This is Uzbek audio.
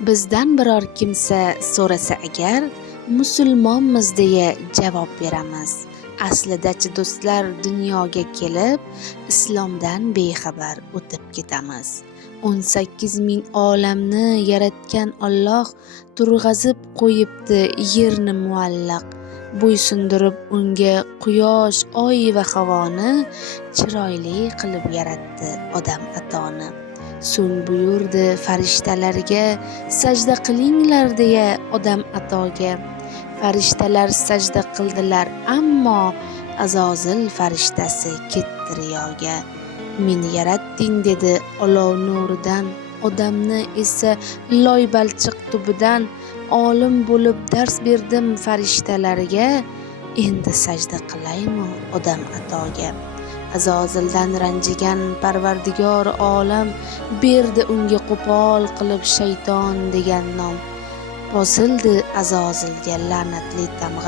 Bizdan biror kimsa so'rasa agar, musulmonmiz deya javob beramiz. Aslida-chi do'stlar, dunyoga kelib, islomdan bexabar o'tib ketamiz. 18 ming olamni yaratgan Alloh turg'azib qo'yibdi yerni muallaq. Bo'ysundirib unga quyosh, oy va havoni chiroyli qilib yaratdi odam atoni. So'ng buyurdi farishtalarga sajda qilinglar deya odam atoga. Farishtalar sajda qildilar, ammo Azozil farishtasi ketdi riyoga. Meni yaratding dedi olov nuridan, odamni esa loy balchiq tubidan. Olim bo'lib dars berdim farishtalarga, endi sajda qilaymi odam atoga. Azozildan ranjigan Parvardigor olam berdi unga qo'pol qilib shayton degan nom. Bosildi Azozilga la'natli tamg'a.